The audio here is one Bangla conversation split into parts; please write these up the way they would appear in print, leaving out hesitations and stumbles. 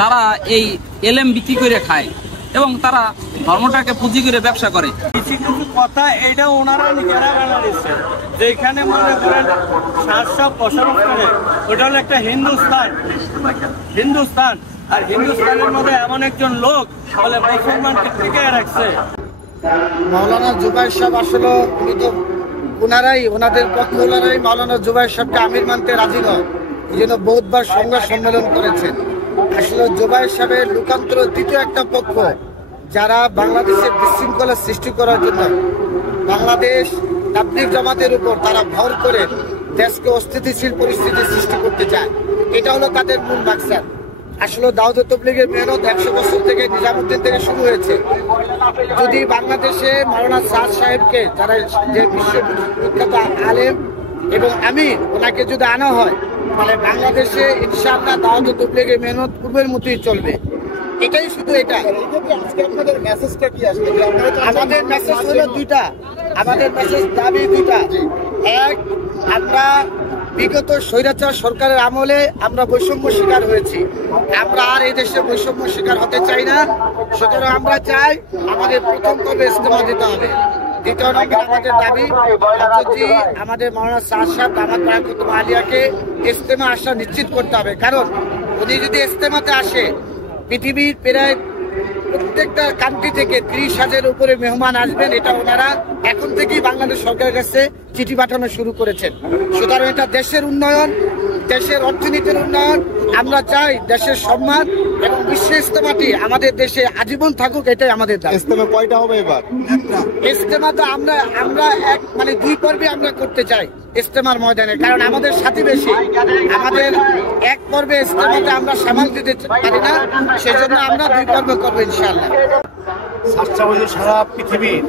তারা এই এলেম বিক্রি করে খায় এবং তারা ধর্মটাকে পুঁজি করে ব্যবসা করে। কিছু কিছু কথা এটা ওনারা নিজেরা বানাচ্ছে, যেখানে মনে করেন শাসক বসবাস করে ওটা হলো একটা হিন্দুস্তান আর হিন্দুস্তানের মধ্যে এমন একজন লোক বলে মুসলমানকে টিকে রাখছে। মাওলানা জুবায়ের সাহেব আসলে উনি তো ওনাদের পক্ষে মাওলানা জুবায়ের সাহেবকে আমির মানতে রাজি নয়, এই জন্য বহুতবার সংবাদ সম্মেলন করেছেন। আসলে জুবায়ের সাহেবের লোকান্তর দ্বিতীয় একটা পক্ষ, যারা বাংলাদেশের বিশৃঙ্খলা সৃষ্টি করার জন্য বাংলাদেশ তাবলীগ জামাতের উপর তারা ভর করে দেশকে অস্থিতিশীল পরিস্থিতি সৃষ্টি করতে চায়। এটা হলো তাদের মূল মাকসাদ। আসলে দাওয়াত তাবলীগের মেহনত 100 বছর থেকে নিজামুদ্দিন থেকে শুরু হয়েছে। যদি বাংলাদেশে মাওলানা সাদ সাহেবকে, যারা যে বিশ্ববিখ্যাত আলেম এবং আমির, ওনাকে যদি আনা হয় তাহলে বাংলাদেশে ইনশাআল্লাহ দাওয়াত তাবলীগের মেহনত পূর্বের মতোই চলবে। এটাই শুধু এটা। আপনাদের মেসেজটা কি আসলে? আমাদের মেসেজ হলো দুইটা, আমাদের মেসেজ দাবি দুইটা। এক, আমরা বিগত স্বৈরাচার সরকারের আমলে আমরা বৈষম্য শিকার হয়েছি, আমরা আর এই দেশে বৈষম্য শিকার হতে চাই না। সুতরাং আমরা চাই আমাদের প্রথম পর্বে ইস্তেমা দিতে হবে। দ্বিতীয় নম্বর আমাদের দাবি, আমাদের মাওলানা সাদ সাহেব দামাত বারাকাতুহু আলিয়াকে ইস্তেমা আসা নিশ্চিত করতে হবে। কারণ উনি যদি ইস্তেমাতে আসে, পৃথিবীর প্রায় প্রত্যেকটা কান্ট্রি থেকে 30,000 উপরে মেহমান আসবেন। এটা ওনারা এখন থেকেই বাংলাদেশ সরকারের কাছে চিঠি পাঠানো শুরু করেছেন। সুতরাং এটা দেশের উন্নয়ন, দেশের অর্থনীতির উন্নয়ন। আমরা চাই দেশের সম্মান এবং বিশ্ব ইস্তেমাটি আমাদের দেশে আজীবন থাকুক, এটাই আমাদের দাবি। ইস্তেমা কয়টা হবে এবার? ইস্তেমা তো আমরা দুই পর্বে আমরা করতে চাই ইস্তেমার ময়দানে, কারণ আমাদের সাথী বেশি। আমাদের এক পর্বে ইস্তেমাতে আমরা সামাল দিতে পারি না, সেই জন্য আমরা দুই পর্বে করবো ইনশাআল্লাহ। সারা পৃথিবীর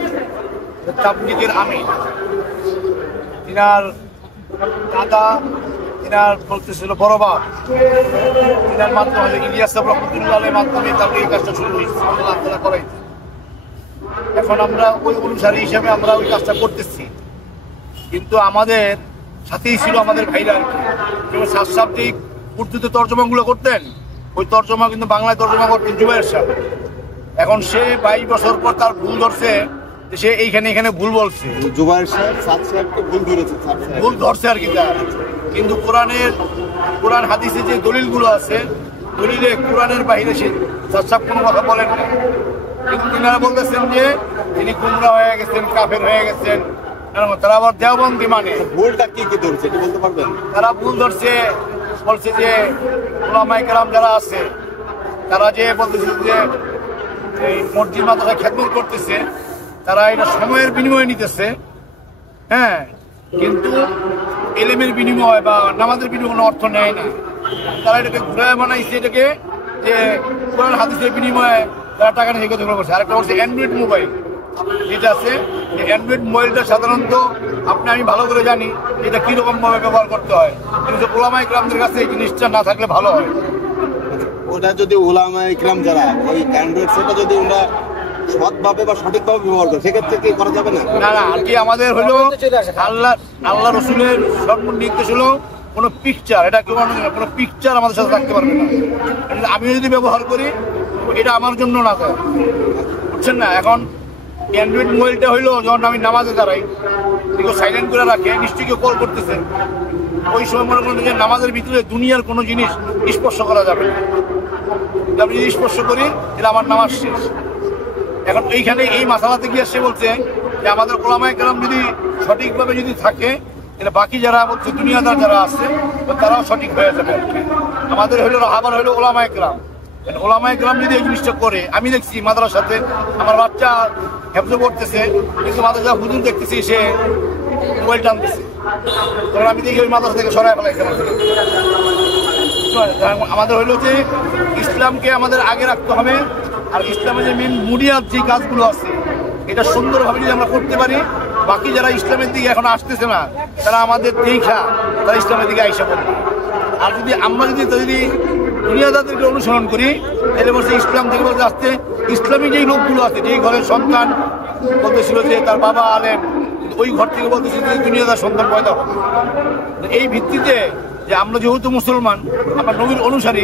তাবলীগের আমির, তিনার দাদা, তিনার বলতেছিল বড় বাপ, তিনার মাধ্যমে ইলিয়াস রহমতুল্লাহের মাধ্যমে তাবলীগের কাজটা শুরু হয়েছে। আল্লাহ তাআলা করাইছে। এখন আমরা ওই অনুসারী হিসেবে আমরা ওই কাজটা করতেছি, কিন্তু আমাদের সাথেই ছিল আমাদের ভাইরা। যেমন সাদ সাহেব ঠিক উর্দুতে তর্জমাগুলো করতেন, ওই তর্জমা কিন্তু বাংলায় তর্জমা করতেন জুবায়ের সাহেব। এখন সে 22 বছর পর তার ভুল ধরছে, সে এখানে ভুল বলছে। জুবায়ের সাহেব সাদ সাহেবকে ভুল ধরছে আর কি। তার কিন্তু কোরআন হাদিসে যে দলিলগুলো আছে, দলিলে কোরআনের বাহিরে সে সাদ সাহেব কোনো কথা বলেন না। কিন্তু তিনারা বলতেছেন যে তিনি গুমরা হয়ে গেছেন, কাফের হয়ে গেছেন। তারা আবার দেওবন্দি মানে ভুলটা কি ধরছে এটা বলতে পারবেন? তারা ভুল ধরছে, বলছে যে উলামায়ে কেরাম যারা আছে তারা যে বলতেছে যে এই মসজিদ মাদ্রাসা খেদমত করতেছে, তারা এটা সময়ের বিনিময়ে নিতেছে, হ্যাঁ, কিন্তু এলেমের বিনিময় বা নামাজের বিনিময়ে কোনো অর্থ নেয় না। তারা এটাকে ঘুরে বানাইছে, এটাকে যে কোরআন হাদিসের বিনিময়ে তারা টাকা নিয়ে কথা করছে। আরেকটা হচ্ছে অ্যান্ড্রয়েড মোবাইল যেটা আছে, এই অ্যান্ড্রয়েড মোবাইলটা সাধারণত আমি ভালো করে জানি এটা কিরকম ভাবে ব্যবহার করতে হয়, কিন্তু উলামায়ে কেরামদের কাছে এই জিনিসটা না থাকলে ভালো হয়। ওটা যদি উলামায়ে কেরাম যারা ওই অ্যান্ড্রয়েড সেটা যদি ওরা সৎভাবে বা সঠিকভাবে ব্যবহার করে, সেক্ষেত্রে কি করা যাবে না? না আর কি, আমাদের হলো আল্লাহ রসুলের সর্বনির্দেশ হলো কোনো পিকচার, এটা কেউ কোনো পিকচার আমাদের সাথে থাকতে পারবে না। আমি যদি ব্যবহার করি এটা আমার জন্য না থাকে, বুঝছেন না? এখন অ্যান্ড্রয়েড মোবাইলটা হইলো যখন আমি নামাজে দাঁড়াই, কেউ সাইলেন্ট করে রাখে, নিশ্চয়ই কেউ কল করতেছে, ওই সময় মনে করেন যে নামাজের ভিতরে দুনিয়ার কোনো জিনিস স্পর্শ করা যাবে না। আমি যদি স্পর্শ করি তাহলে আমার নামাজ শেষ। এখন এইখানে এই মাসালাতে গিয়ে সে বলছে যে আমাদের উলামায়ে কেরাম যদি সঠিকভাবে যদি থাকে, তাহলে বাকি যারা বলছে দুনিয়াদার যারা আছে তারাও সঠিক হয়ে যাবে। আমাদের হইলো আবার হইলো উলামায়ে কেরাম। উলামায়ে কেরাম যদি এই জিনিসটা করে, আমি দেখছি মাদ্রাসাতে আমার বাচ্চা হেফজ করতেছে, কিন্তু মাদ্রাসা হুজুর দেখতেছি সে মোবাইল টানতেছে, তখন আমি দেখি ওই মাদ্রাসা থেকে সরাই ফেলাইছে। আমাদের হইলো যে ইসলামকে আমাদের আগে রাখতে হবে, আর ইসলামের যে মেন মুনিয়াদ যে কাজগুলো আছে এটা সুন্দরভাবে যদি আমরা করতে পারি, বাকি যারা ইসলামের দিকে এখন আসতেছে না তারা আমাদের দেখা তারা ইসলামের দিকে আইসা করবে। আর যদি আমরা যদি দুনিয়াদারদেরকে অনুসরণ করি, তাহলে বলছে ইসলাম থেকে বলতে আসতে ইসলামী যেই লোকগুলো আছে, যেই ঘরের সন্তান বলতেছিল যে তার বাবা আলেম, ওই ঘর থেকে বলতেছিল যে দুনিয়াদার সন্তান পয়দা হবে। এই ভিত্তিতে যে আমরা যেহেতু মুসলমান, আমরা নবীর অনুসারী,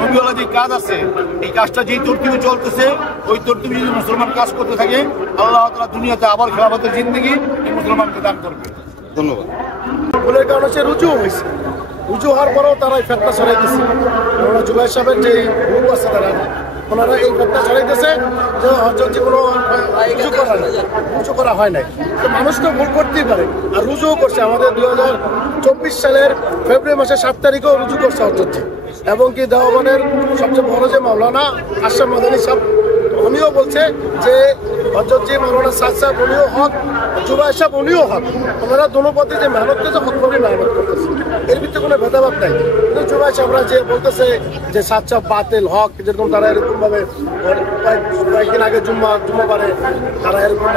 নবীওয়ালা যে কাজ আছে এই কাজটা যেই তরতিবে চলতেছে ওই তরতিবে যদি মুসলমান কাজ করতে থাকে আল্লাহ তাআলা দুনিয়াতে আবার খেলাফতের জিন্দেগি এই মুসলমানকে দান করবে। ধন্যবাদ। ভুলের কারণ হচ্ছে রুজু হয়েছে, রুজু হওয়ার পরেও তারা এই ফেতনা ছড়াই দিচ্ছে। জুবাইর সাহেবের যে গ্রুপ আছে তারা ওনারা এই ফেতনা ছড়াইতেছে যে হচ্ছে কোনো রুজু করা হয় নাই। তো মানুষ তো ভুল করতেই পারে, আর রুজুও করছে। আমাদের 2024 সালের ফেব্রুয়ারি মাসের 7 তারিখেও রুজু করছে হচ্ছে। এবং কি দেওয়ানের সবচেয়ে বড় যে মাওলানা আশরাফ মাদানী সাহেব উনিও বলছে যে হজরতজি মাওলানা সাদ সাহেব উনিও হক, জুবাইর সাহেব উনিও হক। ওনারা দোনো পথে যে মেহনত করছে হকভাবে মেহনত করতেছে, এর ভিতরে কোনো ভেদাভেদ নাই। কিন্তু জুবাইর সাহেবরা যে বলতেছে যে সাদ সাহেব বাতিল হক, যেরকম তারা এরকম ভাবে কয়েকদিন আগে জুম্মাবারে তারা এরকম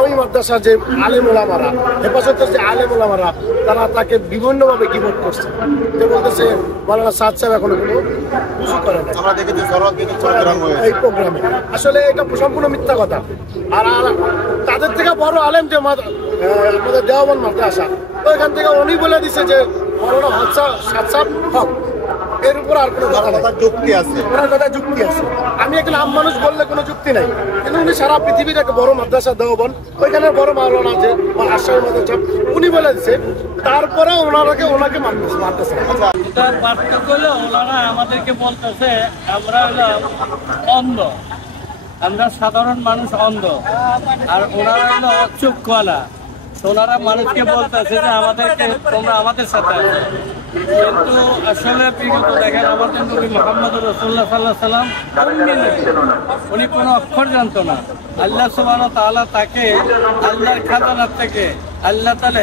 ওই মাদ্রাসার যে আলেম ওলামারা, হেফাজতের যে আলেম ওলামারা তারা তাকে বিভিন্নভাবে গিবত করছে। যে বলতেছে মাওলানা সাদ সাহেব এখনো কোনো কিছু করে না আমরা দেখেছি এই প্রোগ্রামে। আসলে এটা সম্পূর্ণ মিথ্যা কথা। আর তাদের থেকে বড় আলেম যে আমাদের দেওয়ান মাদ্রাসা, তো এখান থেকে উনি বলে দিছে যে মাওলানা সাদ সাহেব হক, এর উপর আর কোনো কথা যুক্তি আছে, ওনার কথা যুক্তি আছে। আমি একটা আম মানুষ বললে কোনো যুক্তি নাই, কিন্তু উনি সারা পৃথিবীর একটা বড় মাদ্রাসা দেওয়ান, ওইখানে বড় মাওলানা আছে আশরাফ মাদানী সাহেব উনি বলে দিচ্ছে, তারপরে ওনাকে মাদ্রাসা। এটার পার্থক্য হলো ওনারা আমাদেরকে বলতেছে আমরা হলো অন্ধ, আমরা সাধারণ মানুষ অন্ধ, আর ওনারা হলো চক্ষুওয়ালা। ওনারা মানুষকে বলতেছে যে আমাদেরকে তোমরা আমাদের সাথে আছো। কিন্তু আসলে বিগত দেখেন আমাদের নবী মুহাম্মদ রাসূলুল্লাহ সাল্লাল্লাহু আলাইহি সাল্লাম উনি কোনো অক্ষর জানতো না। আল্লাহ সুবহানাহু ওয়া তাআলা তাকে আল্লাহর খাজানা থেকে আল্লাহ তাআলা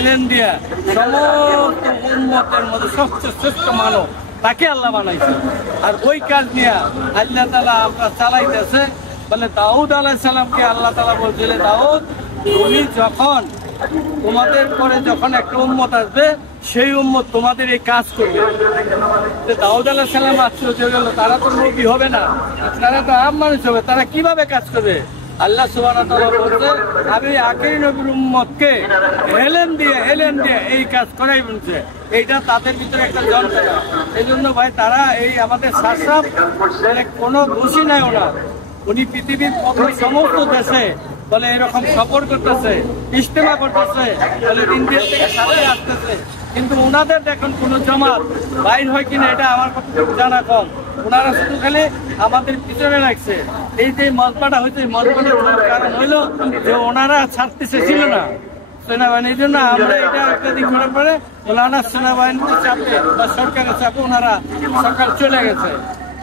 এলেন দিয়া সমস্ত উম্মতের মধ্যে সবচেয়ে শ্রেষ্ঠ মানব তাকে আল্লাহ বানাইছে। আর ওই কাজ নিয়ে আল্লাহ তাআলা আমরা চালাইতেছে। বলে দাউদ আলাইহিস সালামকে আল্লাহ তাআলা বলছিলেন, দাউদ তুমি যখন তোমাদের পরে যখন একটা উম্মত আসবে সেই উম্মত তোমাদের এই কাজ করবে। দাউদ আলাইহিস সালাম আশ্চর্য হয়ে গেল, তারা তো নবী হবে না, তারা তো আম মানুষ হবে, তারা কিভাবে কাজ করবে? আল্লাহ সুবহানাহু ওয়া তাআলা বলছে আমি আখেরি নবীর উম্মতকে হেলেন দিয়ে এই কাজ করাই বলছে। এইটা তাদের ভিতরে একটা যন্ত্রণা। এই জন্য ভাই তারা এই আমাদের শাসক কোনো দোষী নাই ওনার। উনি পৃথিবীর সমস্ত দেশে বলে এরকম সফর করতেছে, ইজতেমা করতেছে, বলে ইন্ডিয়া থেকে সাথে আসতেছে, কিন্তু ওনাদের দেখুন কোন জমাত বাইর হয় কিনা এটা আমার জানা কম। ওনারা শুধু খালি আমাদের পিছনে রাখছে। এই যে মজমাটা হয়েছে, মজমাটার কারণ হইলো যে ওনারা ছাড়তেছে ছিল না সেনাবাহিনীর জন্য। আমরা এটা একটা দিক করার পরে ওনারা সেনাবাহিনীতে চাপে বা সরকারের চাপে ওনারা সরকার চলে গেছে।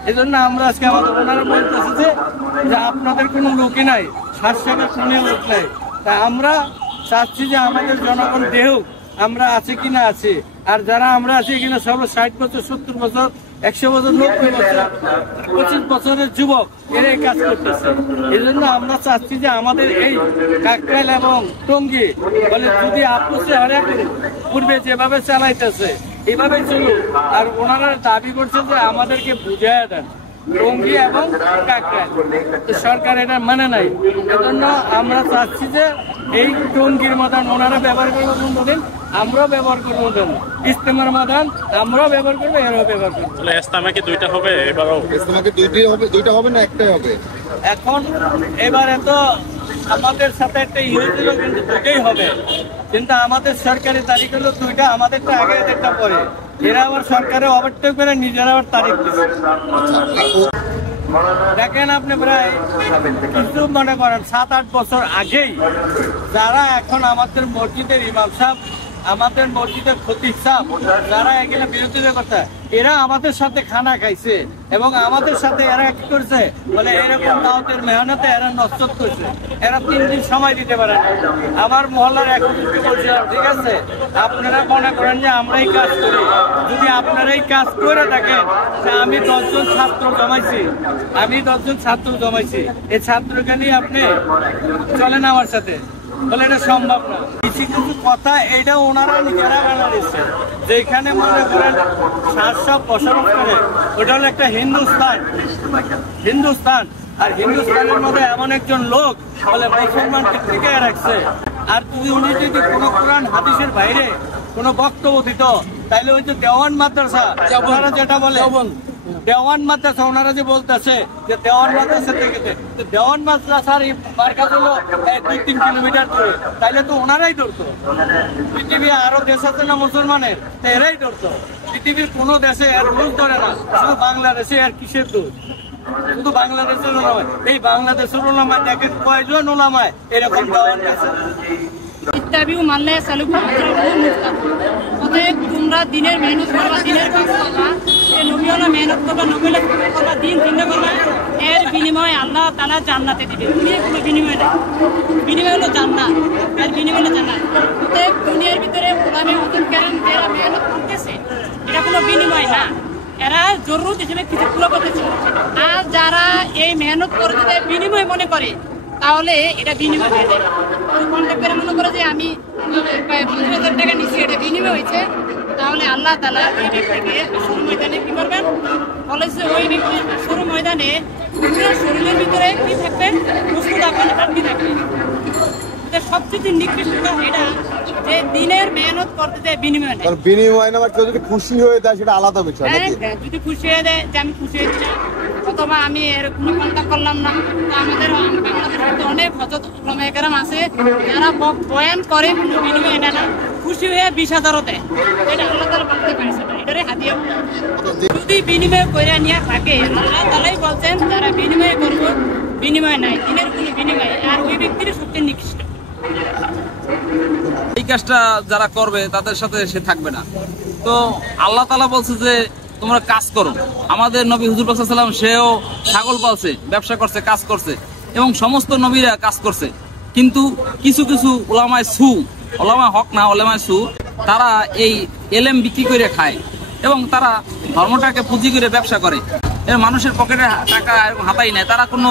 এই জন্য আমরা আজকে আমাদের ওনারা বলতেছে যে আপনাদের কোনো লোকই নাই, শাসকের কোনো লোক নাই। তা আমরা চাচ্ছি যে আমাদের জনগণ দেহুক আমরা আছি কিনা আছি। আর যারা আমরা আছি কিনা সব 60 বছর 70 বছর 100 বছর 90 বছর 25 বছরের যুবক এরা এই কাজ করতেছে। এই জন্য আমরা চাচ্ছি যে আমাদের এই কাকরাইল এবং টঙ্গী বলে যদি আপুসে হরে পূর্বে যেভাবে চালাইতেছে এইভাবেই চলুক। আর ওনারা দাবি করছে যে আমাদেরকে বুঝাইয়া দেন টঙ্গী এবং কাকরাইল, সরকার এটা মানে নাই। এজন্য আমরা চাচ্ছি যে এই টঙ্গীর মতন ওনারা ব্যবহার করবেন, আমরাও ব্যবহার করবো, ইজতেমার মাদান আমরাও ব্যবহার করবো, এরাও ব্যবহার করবো। ইজতেমা কি দুইটা হবে? এবারও ইজতেমা কি দুইটা হবে না একটাই হবে? এখন এবারে তো আমাদের সাথে একটা ছিল কিন্তু দুটোই হবে, কিন্তু আমাদের সরকারি তারিখ হলো দুইটা, আমাদেরটা আগে এদেরটা পরে। এরা আবার সরকারে ওভারটেক করে নিজেরা আবার তারিখ দিচ্ছে। দেখেন আপনি প্রায় কিছু মনে করেন 7-8 বছর আগেই যারা এখন আমাদের মসজিদের ইমাম সাহেব, আমাদের মসজিদের খতিব সাহেব, যারা এগুলো বিরোধিতা করতে এরা আমাদের সাথে খানা খাইছে এবং আমাদের সাথে এরা কি করছে বলে এরকম দাওয়াতের মেহনতে এরা নষ্ট করছে। এরা 3 দিন সময় দিতে পারে না। আমার মহল্লার একজনকে বলছিলাম, ঠিক আছে আপনারা মনে করেন যে আমরা এই কাজ করি, যদি আপনারা এই কাজ করে থাকেন আমি 10 জন ছাত্র জমাইছি, এই ছাত্রকে নিয়ে আপনি চলেন আমার সাথে, বলে এটা সম্ভব না। কিছু কিছু কথা এটা ওনারা নিজেরা বানা দিচ্ছে, যেখানে মনে করেন শাসক বসবাস করে ওটা হলো একটা হিন্দুস্তান। আর হিন্দুস্তানের মধ্যে এমন একজন লোক বলে মুসলমানকে টিকিয়ে রাখছে। আর যদি উনি যদি কোনো কোরআন হাদিসের বাইরে কোনো বক্তব্য দিত তাইলে ওই যে দেওয়ান মাদ্রাসা ওনারা যেটা বলে দেওয়ান মাদ্রাসা, ওনারা যে বলতেছে যে দেওয়ান মাদ্রাসা থেকে দেওয়ান মাদ্রাসার এই মার্কাজ হলো 2-3 কিলোমিটার দূরে, তাইলে তো ওনারাই ধরতো। পৃথিবী আরো দেশ আছে না মুসলমানের, তো এরাই ধরতো। পৃথিবীর কোনো দেশে এর রুল ধরে না, শুধু বাংলাদেশে আর কিসের দোষ? শুধু বাংলাদেশের ওলামায়, এই বাংলাদেশের ওলামায় দেখেন কয়জন ওলামায় এরকম দেওয়ান গেছে। ইত্তাবিউ মাল্লা সালুকুম আজরাকুম মুফতাকুম। অতএব তোমরা দিনের মেহনত করবা, দিনের কাজ করবা, এই নবীওয়ালা মেহনত করবা, নবীওয়ালা করবা, দিন চিন্তা করবা, এর বিনিময়ে আল্লাহ তাআলা জান্নাতে দিবে। দুনিয়ার কোনো বিনিময় নাই, বিনিময় হলো জান্নাত, এর বিনিময় হলো জান্নাত। অতএব দুনিয়ার ভিতরে ওলামে হযরত কেরাম যারা মেহনত করতেছে, এটা কোনো বিনিময় না, এরা জরুরত হিসেবে কিছু পুরো করতেছে। আর যারা এই মেহনত করে যদি বিনিময় মনে করে, তাহলে এটা বিনিময় হয়ে যায়। কন্ট্যাক্ট করে মনে করে যে আমি 50,000 টাকা নিচ্ছি, এটা বিনিময় হয়েছে, তাহলে আল্লাহ তাআলা এই ব্যক্তিকে আসল ময়দানে কি করবেন? বলেছে ওই ব্যক্তি আসল ময়দানে পুরো শরীরের ভিতরে কি থাকবে? মুসকুদ আটকে থাকবে। সবচেয়ে নিকৃষ্ট এটা যে দিনের মেহনত করতে যায় বিনিময় নেই। বিনিময় না, কেউ যদি খুশি হয়ে দেয় সেটা আলাদা বিষয়। যদি খুশি হয়ে দেয় যে আমি খুশি হয়েছি অথবা আমি এর কোনো কন্ট্যাক্ট করলাম না, তো আমাদের বাংলাদেশে অনেক হযরত উলামায়ে কেরাম আছে যারা বয়ান করে কোনো বিনিময় নেয় না, খুশি হয়ে 20,000 দেয়। এটা আল্লাহ তাআলা বলতে পারছে না, এটারে হাদিয়া। যদি বিনিময় করে নিয়ে থাকে, আল্লাহ তাআলাই বলছেন যারা বিনিময় করবো, বিনিময় নাই, দিনের কোনো বিনিময়, আর ওই ব্যক্তির সবচেয়ে নিকৃষ্ট। এই কাজটা যারা করবে তাদের সাথে সে থাকবে না। তো আল্লাহ তাআলা বলছে যে তোমরা কাজ করো। আমাদের নবী হুজুর পাক সাল্লাল্লাহু আলাইহি ওয়াসাল্লাম সেও ছাগল পালছে, ব্যবসা করছে, কাজ করছে, এবং সমস্ত নবীরা কাজ করছে। কিন্তু কিছু কিছু উলামায়ে সু, উলামায়ে হক না, উলামায়ে সু, তারা এই এলেম বিক্রি করে খায় এবং তারা ধর্মটাকে পুঁজি করে ব্যবসা করে। এর মানুষের পকেটে টাকা হাতাই নেয়, তারা কোনো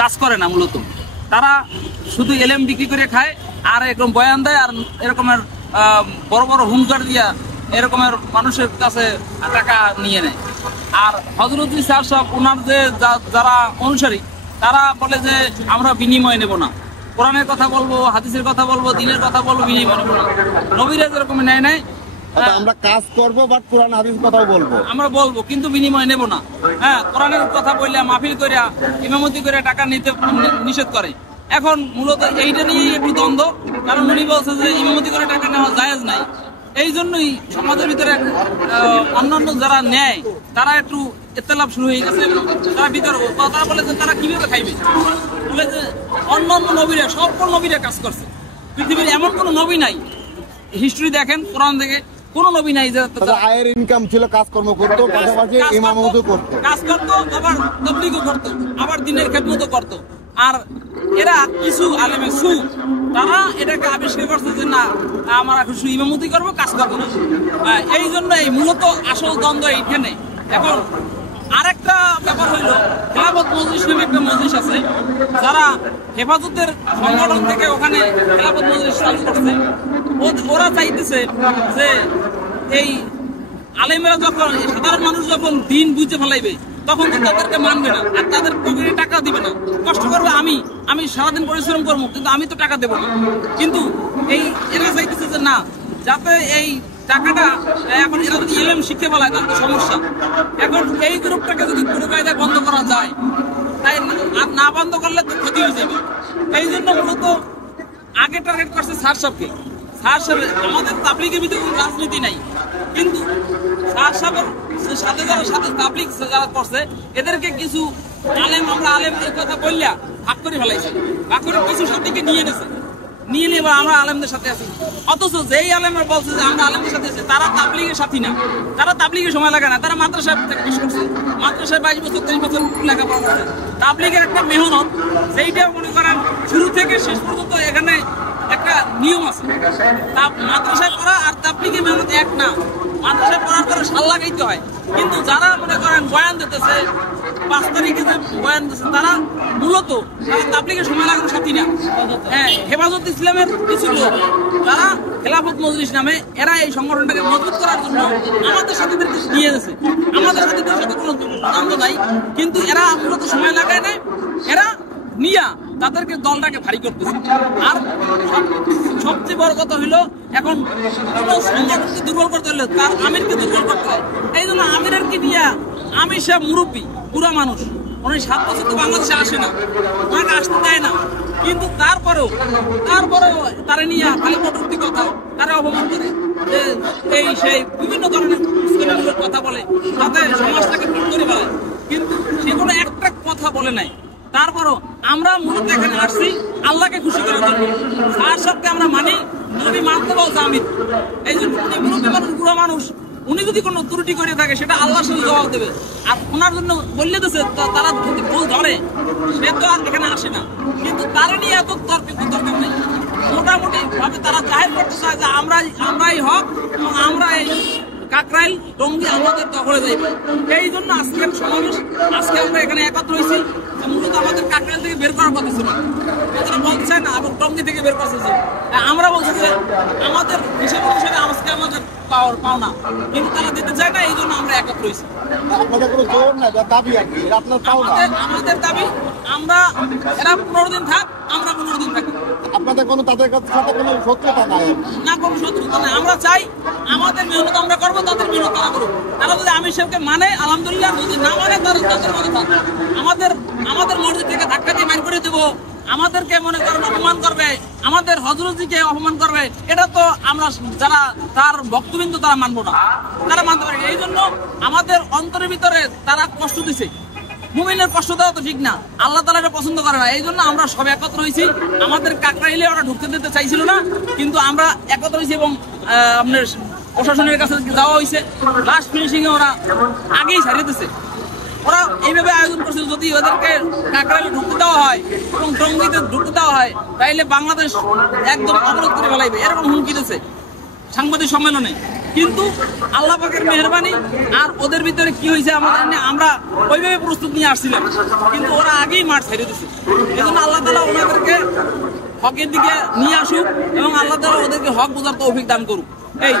কাজ করে না। মূলত তারা শুধু এলেম বিক্রি করে খায় আর এরকম বয়ান দেয় আর এরকমের বড় বড় হুঙ্কার দিয়া এরকমের মানুষের কাছে টাকা নিয়ে নেয়। আর হযরত ইসা সাহেব ওনার যে যারা অনুসারী, তারা বলে যে আমরা বিনিময় নেব না, কোরআনের কথা বলবো, হাদিসের কথা বলবো, দিনের কথা বলবো, বিনিময় নেব না। নবীরা যেরকম নেয় নাই, আমরা কাজ করবো, বাট কোরআন হাদিসের কথাও বলবো, আমরা বলবো, কিন্তু বিনিময় নেব না। হ্যাঁ, কোরআনের কথা বললে মাহফিল করে ইমামতি করে টাকা নিতে নিষেধ করে। এখন মূলত এইটা নিয়ে একটু দ্বন্দ্ব, কারণ উনি বলছে যে ইমামতি করে টাকা নেওয়া জায়েজ নাই। এই জন্যই সমাজের ভিতরে অন্যান্য যারা নেয় তারা একটু ইতলাফ শুরু হয়ে গেছে। তারা বিতর্ক, তারা বলে যে তারা কিভাবে খাইবে, বলে যে অন্যান্য নবীরা, সকল নবীরা কাজ করছে, পৃথিবীর এমন কোন নবী নাই, হিস্ট্রি দেখেন কোরআন থেকে, কোন নবী নাই যে আয়ের ইনকাম ছিল, কাজকর্ম করতো, পাশাপাশি ইমামতও করতো, কাজ করতো, আবার তাবলীগও করতো, আবার দিনের খেদমতও করতো। আর এরা কিছু আলেমে সু, তারা এটাকে আবিষ্কার করছে যে না, আমরা শুধু ইমামতি করবো, কাজ করবো না। এই জন্য এই মূলত আসল দ্বন্দ্ব এইখানে। এখন আরেকটা ব্যাপার হইলো, খেলাফত মজলিস নামে একটা মজলিস আছে, যারা হেফাজতের সংগঠন থেকে ওখানে খেলাফত মজলিস চালু করছে। ওরা চাইতেছে যে এই আলেমেরা যখন, সাধারণ মানুষ যখন দিন বুঝে ফেলাইবে, তখন তো তাদেরকে মানবে না আর তাদের পকেটে টাকা দিবে না। কষ্ট করবে আমি সারাদিন পরিশ্রম করবো, কিন্তু আমি তো টাকা দেবো না। কিন্তু এই এরা চাইতেছে যে না, যাতে এই টাকাটা, এখন এরা যদি এলেম শিখতে পালায় তাহলে সমস্যা। এখন এই গ্রুপটাকে যদি কোনো কায়দায় বন্ধ করা যায়, তাই আর না বন্ধ করলে তো ক্ষতি হয়ে যাবে। এই জন্য মূলত আগে টার্গেট করছে স্যার সাহেবকে। স্যার সাহেব, আমাদের তাবলীগের ভিতরে কোনো রাজনীতি নাই, কিন্তু স্যার সাহেবের সাথে যারা তাবলীগ যারা করছে, এদেরকে কিছু আলেম, আমরা আলেম এই কথা বললা ভাগ করে ফেলাইছে, ভাগ করে কিছু সাথীকে নিয়ে এনেছে, নিয়ে নিয়ে আমরা আলেমদের সাথে আছি। অথচ যেই আলেমরা বলছে যে আমরা আলেমদের সাথে আছি, তারা তাবলীগের সাথী না, তারা তাবলীগের সময় লাগে না, তারা মাদ্রাসায় থেকে পেশ করছে, মাদ্রাসায় 22 বছর 23 বছর লেখাপড়া করছে। তাবলীগের একটা মেহনত, সেইটা মনে করেন শুরু থেকে শেষ পর্যন্ত এখানে একটা নিয়ম আছে। মাদ্রাসায় পড়া আর তাবলীগের মেহনত এক না। মাদ্রাসায় পড়ার পরে সাল লাগাইতে হয়, কিন্তু যারা মনে করেন বয়ান দিতেছে, 5 তারিখে যে বয়ান দিতেছে, তারা মূলত তাবলীগের সময় লাগানো সাথী না। হ্যাঁ, হেফাজত ইসলামের কিছু লোক, যারা খেলাফত মজলিস নামে, এরা এই সংগঠনটাকে মজবুত করার জন্য আমাদের সাথীদেরকে নিয়ে গেছে। আমাদের সাথীদের সাথে কোনো দ্বন্দ্ব নাই, কিন্তু এরা মূলত সময় লাগায় না, এরা নিয়া তাদেরকে দলটাকে ভারী করতেছে। আর সবচেয়ে বড় কথা হইলো এখন কোন সংগঠনকে দুর্বল করতে হলে তার আমিরকে দুর্বল করতে হয়। এই জন্য আমিরের কি নিয়া, আমির সাহেব মুরব্বী বুড়া মানুষ, উনি 7 বছর তো বাংলাদেশে আসে না, ওনাকে আসতে দেয় না, কিন্তু তারপরেও তারা নিয়ে খালি কটূক্তি কথা, তারা অপমান করে, যে এই সেই বিভিন্ন ধরনের কথা বলে, তাতে সমাজটাকে ঠিক করে বেড়ায়, কিন্তু সে কোনো একটা কথা বলে নাই। তারপরও আমরা মূলত এখানে আসছি আল্লাহকে খুশি করার জন্য। আর সবকে আমরা মানি, নবী মানতে বলছে আমির। এই যে মুরব্বী মানুষ, বুড়া মানুষ, উনি যদি কোনো ত্রুটি করে থাকে সেটা আল্লাহর সাথে জবাব দেবে। আর ওনার জন্য বললে দিচ্ছে তারা যদি ভুল ধরে, সে তো আর এখানে আসে না, কিন্তু তারা নিয়ে এত তর্কের দরকার নেই। মোটামুটি ভাবে তারা জাহির করতে চায় যে আমরাই হক এবং আমরা এই কাকরাইল টঙ্গী আমাদের দখলে যাইবে। এই জন্য আজকের সমাবেশ, আজকে আমরা এখানে একত্র হয়েছি। মূলত আমাদের কাকরাইল থেকে বের করার কথা ছিল, তারা বলতে চায় না, এবং টঙ্গী থেকে বের করতেছে। আমরা বলছি যে আমাদের হিসেবে আজকে আমাদের পাওনা, কিন্তু তারা দিতে চায় না, এই জন্য আমরা একত্র হয়েছি। আমাদের দাবি, আমরা এরা 15 দিন থাক, আমরা 15 দিন থাকি। আপনাদের কোনো তাদের সাথে কোনো শত্রুতা নাই? না, কোনো শত্রুতা নাই। আমরা চাই আমাদের মেহনত আমরা করবো, তাদের মেহনত তারা করবো। তারা যদি আমির সাহেবকে মানে আলহামদুলিল্লাহ, যদি না মানে তাদের মনে থাক। আমাদের মসজিদ থেকে ধাক্কা দিয়ে মাইর করে দেবো, আমাদেরকে মনে করেন অপমান করবে, আমাদের হযরতজিকে অপমান করবে, এটা তো আমরা যারা তার ভক্তবৃন্দ তারা মানবো না, তারা মানতে পারে। এই জন্য আমাদের অন্তরের ভিতরে তারা কষ্ট দিছে। মুমিনের কষ্ট দেওয়া তো ঠিক না, আল্লাহ তাআলা এটা পছন্দ করে না। এই জন্য আমরা সব একত্র হয়েছি। আমাদের কাকরাইলে ওরা ঢুকতে দিতে চাইছিল না, কিন্তু আমরা একত্র হয়েছি এবং আপনার প্রশাসনের কাছে যাওয়া হয়েছে। লাস্ট ফিনিশিং এ ওরা আগেই ছাড়িয়ে দিচ্ছে। ওরা এইভাবে আয়োজন করছে, যদি ওদেরকে কাকরাইলে ঢুকতে দেওয়া হয় এবং টঙ্গীতে ঢুকতে দেওয়া হয়, তাইলে বাংলাদেশ একদম অবরোধ করে ফেলাইবে, এরকম হুমকি দিচ্ছে সাংবাদিক সম্মেলনে। কিন্তু আল্লাহ পাকের মেহেরবানি আর ওদের ভিতরে কি হয়েছে, আমরা ওইভাবে প্রস্তুত নিয়ে আসছিলাম, কিন্তু ওরা আগেই মাঠ ছেড়ে দিচ্ছে। এই জন্য আল্লাহ তাআলা ওনাদেরকে হকের দিকে নিয়ে আসুক এবং আল্লাহ তাআলা ওদেরকে হক বোঝার তৌফিক দান করুক। এই